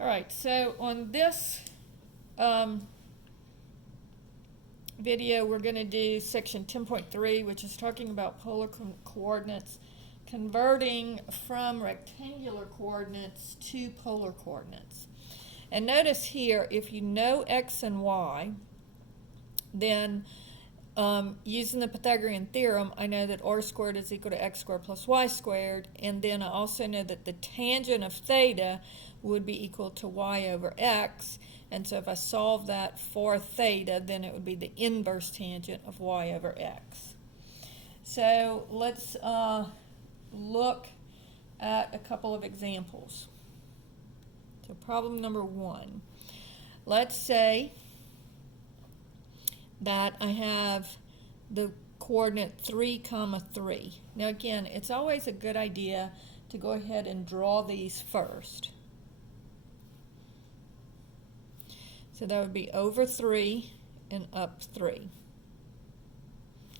All right, so on this video, we're going to do section 10.3, which is talking about polar coordinates, converting from rectangular coordinates to polar coordinates. And notice here, if you know x and y, then using the Pythagorean theorem, I know that r squared is equal to x squared plus y squared, and then I also know that the tangent of theta would be equal to y over x, and so if I solve that for theta, then it would be the inverse tangent of y over x. So let's look at a couple of examples. So problem number 1. Let's say that I have the coordinate 3, 3. Now again, it's always a good idea to go ahead and draw these first. So that would be over 3 and up 3.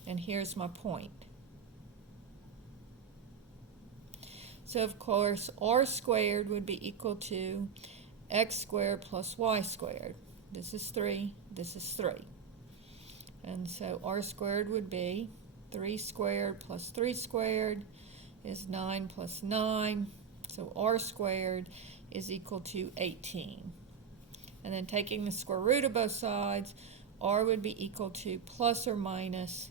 And here's my point. So of course, r squared would be equal to x squared plus y squared. This is 3, this is 3. And so r squared would be 3 squared plus 3 squared is 9 plus 9. So r squared is equal to 18. And then taking the square root of both sides, r would be equal to plus or minus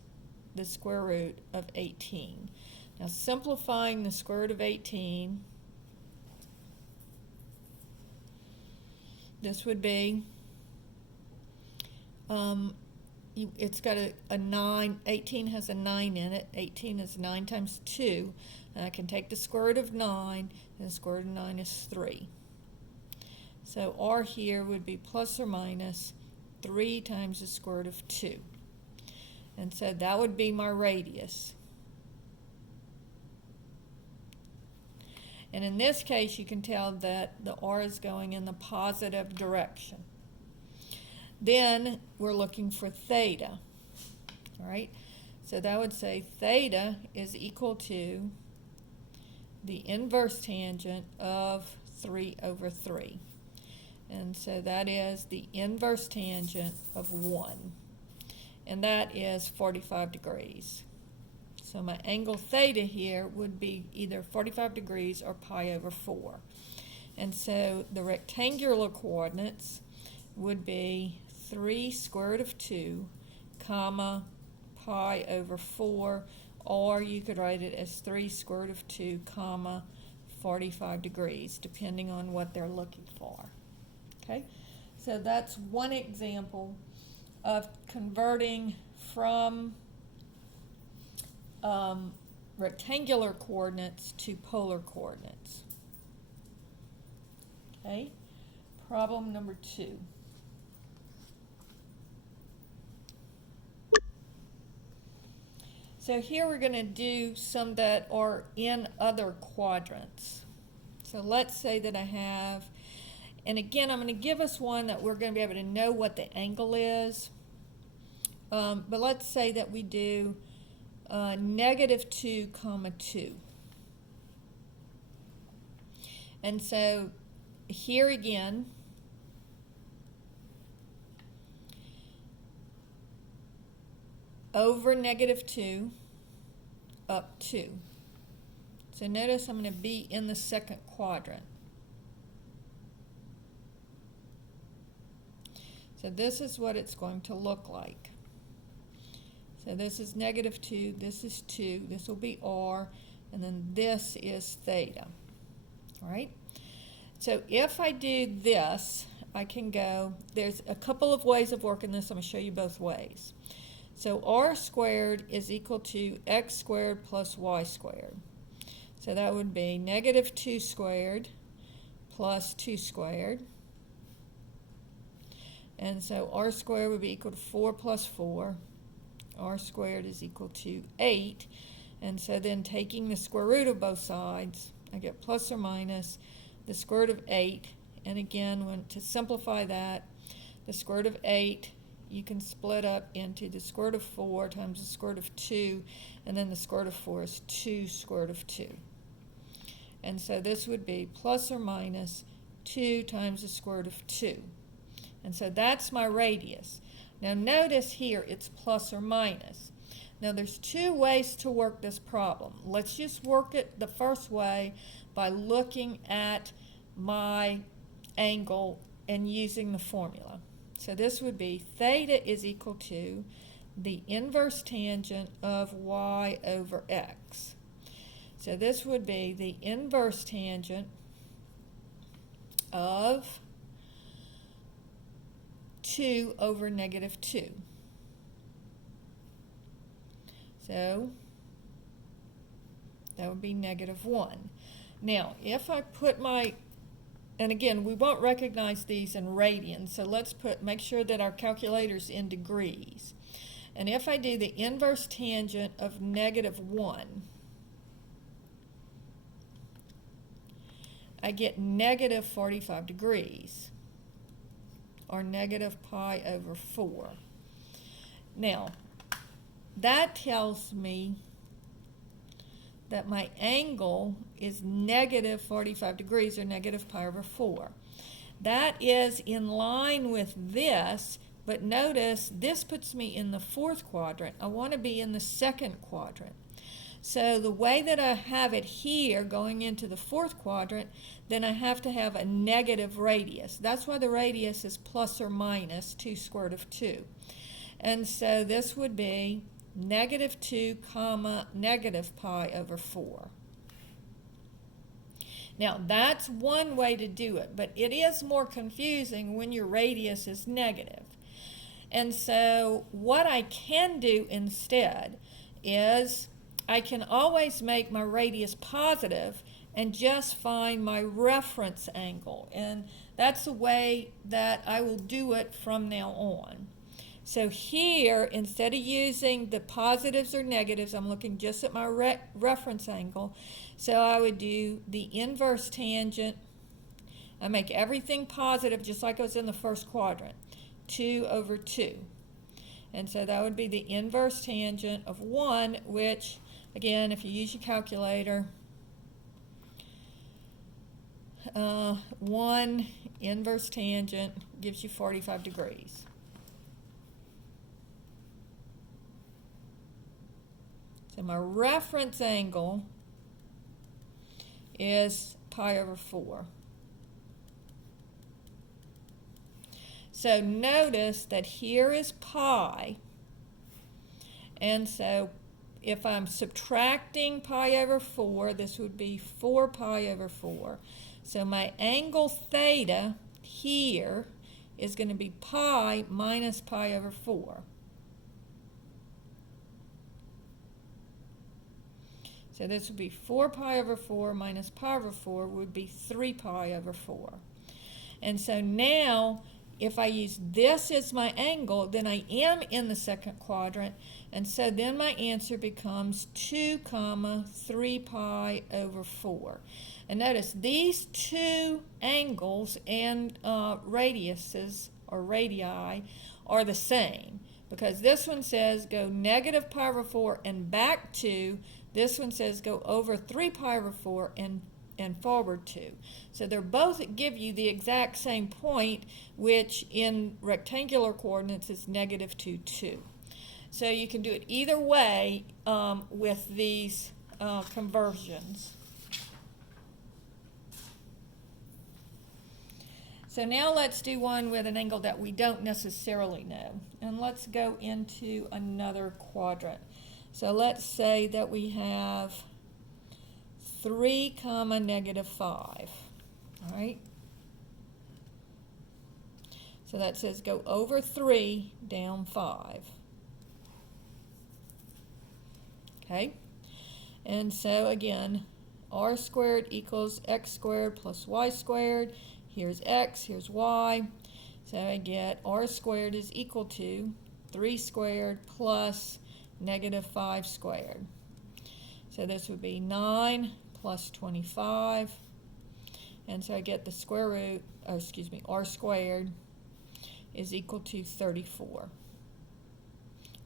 the square root of 18. Now simplifying the square root of 18, this would be, it's got a 9, 18 has a 9 in it, 18 is 9 times 2, and I can take the square root of 9, and the square root of 9 is 3. So r here would be plus or minus 3 times the square root of 2. And so that would be my radius. And in this case, you can tell that the r is going in the positive direction. Then we're looking for theta. All right, so that would say theta is equal to the inverse tangent of 3 over 3. And so that is the inverse tangent of 1. And that is 45 degrees. So my angle theta here would be either 45 degrees or pi over 4. And so the rectangular coordinates would be 3 square root of 2, comma, pi over 4, or you could write it as 3 square root of 2, comma, 45 degrees, depending on what they're looking for. Okay, so that's one example of converting from rectangular coordinates to polar coordinates. Okay, problem number 2. So here we're going to do some that are in other quadrants. So let's say that I have, and again, I'm going to give us one that we're going to be able to know what the angle is. But let's say that we do negative 2, comma 2. And so here again, over negative 2, up 2. So notice I'm going to be in the second quadrant. So this is what it's going to look like. So this is negative 2, this is 2, this will be r, and then this is theta. All right? So if I do this, I can go, there's a couple of ways of working this. I'm going to show you both ways. So r squared is equal to x squared plus y squared. So that would be negative 2 squared plus 2 squared. And so r squared would be equal to 4 plus 4. R squared is equal to 8. And so then taking the square root of both sides, I get plus or minus the square root of 8. And again, to simplify that, the square root of 8 you can split up into the square root of 4 times the square root of 2, and then the square root of 4 is 2 square root of 2. And so this would be plus or minus 2 times the square root of 2. And so that's my radius. Now notice here it's plus or minus. Now there's two ways to work this problem. Let's just work it the first way by looking at my angle and using the formula. So this would be theta is equal to the inverse tangent of y over x. So this would be the inverse tangent of 2 over negative 2. So that would be negative 1. Now, if I put my, and again, we won't recognize these in radians, so let's make sure that our calculator's in degrees. And if I do the inverse tangent of negative 1, I get negative 45 degrees, or negative pi over 4. Now, that tells me that my angle is negative 45 degrees, or negative pi over 4. That is in line with this, but notice this puts me in the fourth quadrant. I want to be in the second quadrant. So the way that I have it here going into the fourth quadrant, then I have to have a negative radius. That's why the radius is plus or minus 2 square root of 2. And so this would be negative 2 comma negative pi over 4. Now that's one way to do it, but it is more confusing when your radius is negative. And so what I can do instead is I can always make my radius positive and just find my reference angle. And that's the way that I will do it from now on. So here, instead of using the positives or negatives, I'm looking just at my reference angle. So I would do the inverse tangent. I make everything positive just like I was in the first quadrant. 2 over 2. And so that would be the inverse tangent of 1, which, again, if you use your calculator, 1 inverse tangent gives you 45 degrees. So my reference angle is pi over 4. So notice that here is pi, and so if I'm subtracting pi over 4, this would be 4 pi over 4. So my angle theta here is going to be pi minus pi over 4. So this would be 4 pi over 4 minus pi over 4 would be 3 pi over 4. And so now, if I use this as my angle, then I am in the second quadrant, and so then my answer becomes 2 comma 3 pi over 4. And notice these two angles and radiuses, or radii, are the same, because this one says go negative pi over 4 and back 2. This one says go over 3 pi over 4 and forward 2. So they're both give you the exact same point, which in rectangular coordinates is negative 2, 2. So you can do it either way with these conversions. So now let's do one with an angle that we don't necessarily know. And let's go into another quadrant. So let's say that we have 3 comma negative 5. All right. So that says go over 3 down 5. Okay. And so again, r squared equals x squared plus y squared. Here's x, here's y. So I get r squared is equal to 3 squared plus negative 5 squared. So this would be 9 plus 25. And so I get the square root, r squared is equal to 34.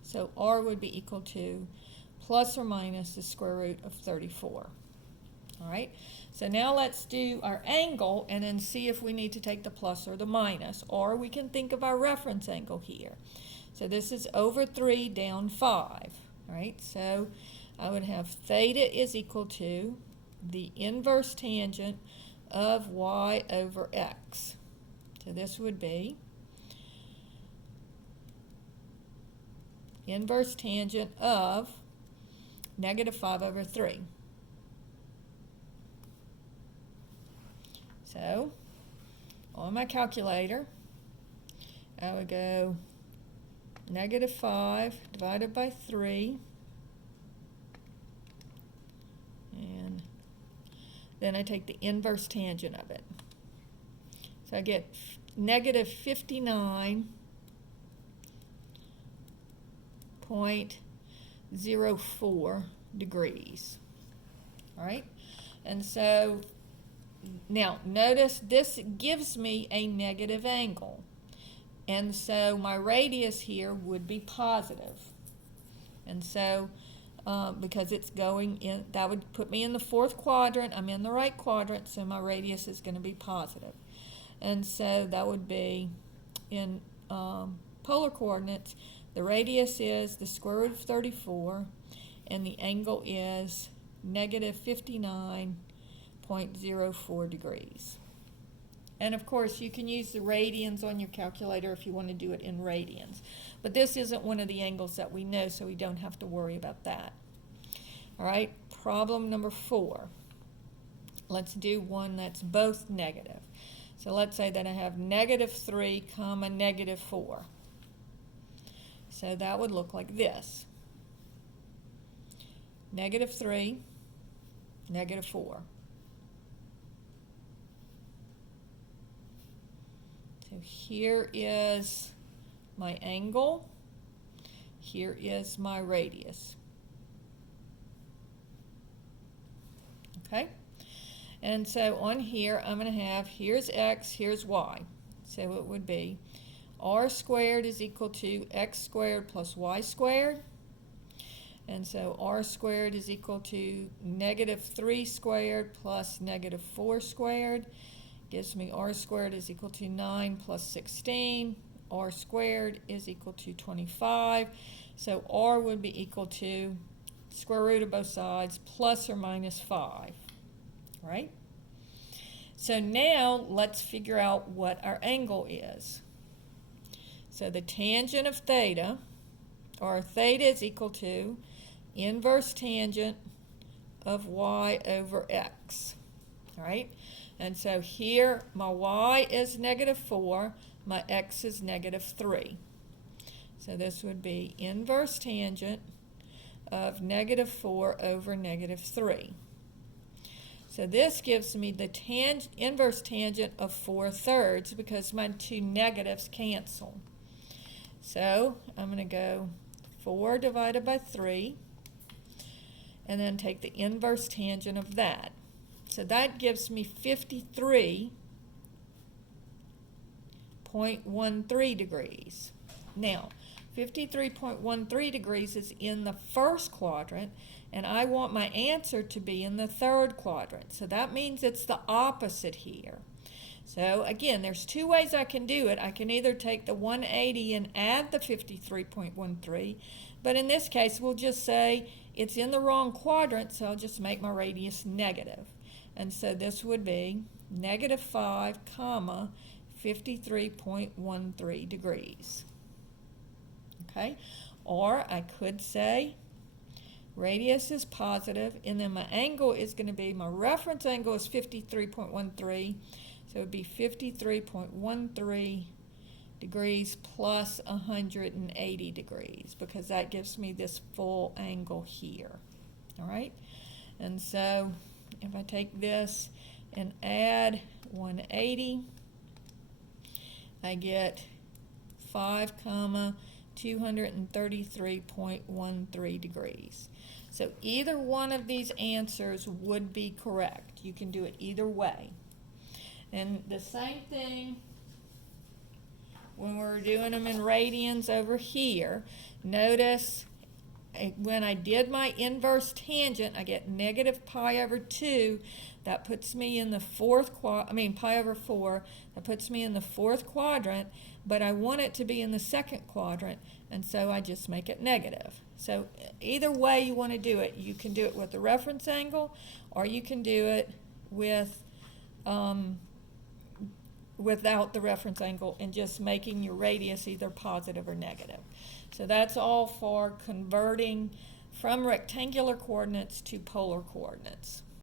So r would be equal to plus or minus the square root of 34. All right, so now let's do our angle and then see if we need to take the plus or the minus, or we can think of our reference angle here. So this is over 3 down 5. All right, so I would have theta is equal to the inverse tangent of y over x. So this would be inverse tangent of negative 5 over 3. So on my calculator, I would go negative 5 divided by 3, and then I take the inverse tangent of it. So I get negative 59.04 degrees. All right, and so now notice this gives me a negative angle, and so my radius here would be positive. And so because it's going in, that would put me in the 4th quadrant. I'm in the right quadrant, so my radius is going to be positive. And so that would be in polar coordinates, the radius is the square root of 34, and the angle is negative 59.04 degrees. And of course, you can use the radians on your calculator if you want to do it in radians. But this isn't one of the angles that we know, so we don't have to worry about that. All right, problem number 4. Let's do one that's both negative. So let's say that I have negative 3 comma negative 4. So that would look like this. Negative 3, negative 4. So here is my angle. Here is my radius. Okay? And so on here, I'm going to have, here's x, here's y. So it would be r squared is equal to x squared plus y squared. And so r squared is equal to negative 3 squared plus negative 4 squared. Gives me r squared is equal to 9 plus 16. R squared is equal to 25. So r would be equal to square root of both sides plus or minus 5. Right? So now let's figure out what our angle is. So the tangent of theta, or theta is equal to inverse tangent of y over x. All right? And so here my y is negative 4, my x is negative 3. So this would be inverse tangent of negative 4 over negative 3. So this gives me the inverse tangent of 4/3 because my two negatives cancel. So I'm going to go 4 divided by 3 and then take the inverse tangent of that. So that gives me 53.13 degrees. Now, 53.13 degrees is in the 1st quadrant, and I want my answer to be in the 3rd quadrant. So that means it's the opposite here. So again, there's 2 ways I can do it. I can either take the 180 and add the 53.13, but in this case, we'll just say it's in the wrong quadrant, so I'll just make my radius negative. And so this would be negative 5, comma, 53.13 degrees. Okay? Or I could say radius is positive, and then my angle is going to be, my reference angle is 53.13, so it would be 53.13 degrees plus 180 degrees, because that gives me this full angle here. All right? And so if I take this and add 180, I get 5, 233.13 degrees. So either one of these answers would be correct. You can do it either way. And the same thing when we're doing them in radians over here. Notice when I did my inverse tangent, I get negative pi over 2. That puts me in the pi over 4. That puts me in the fourth quadrant, but I want it to be in the second quadrant, and so I just make it negative. So either way you want to do it, you can do it with the reference angle, or you can do it with without the reference angle and just making your radius either positive or negative. So that's all for converting from rectangular coordinates to polar coordinates.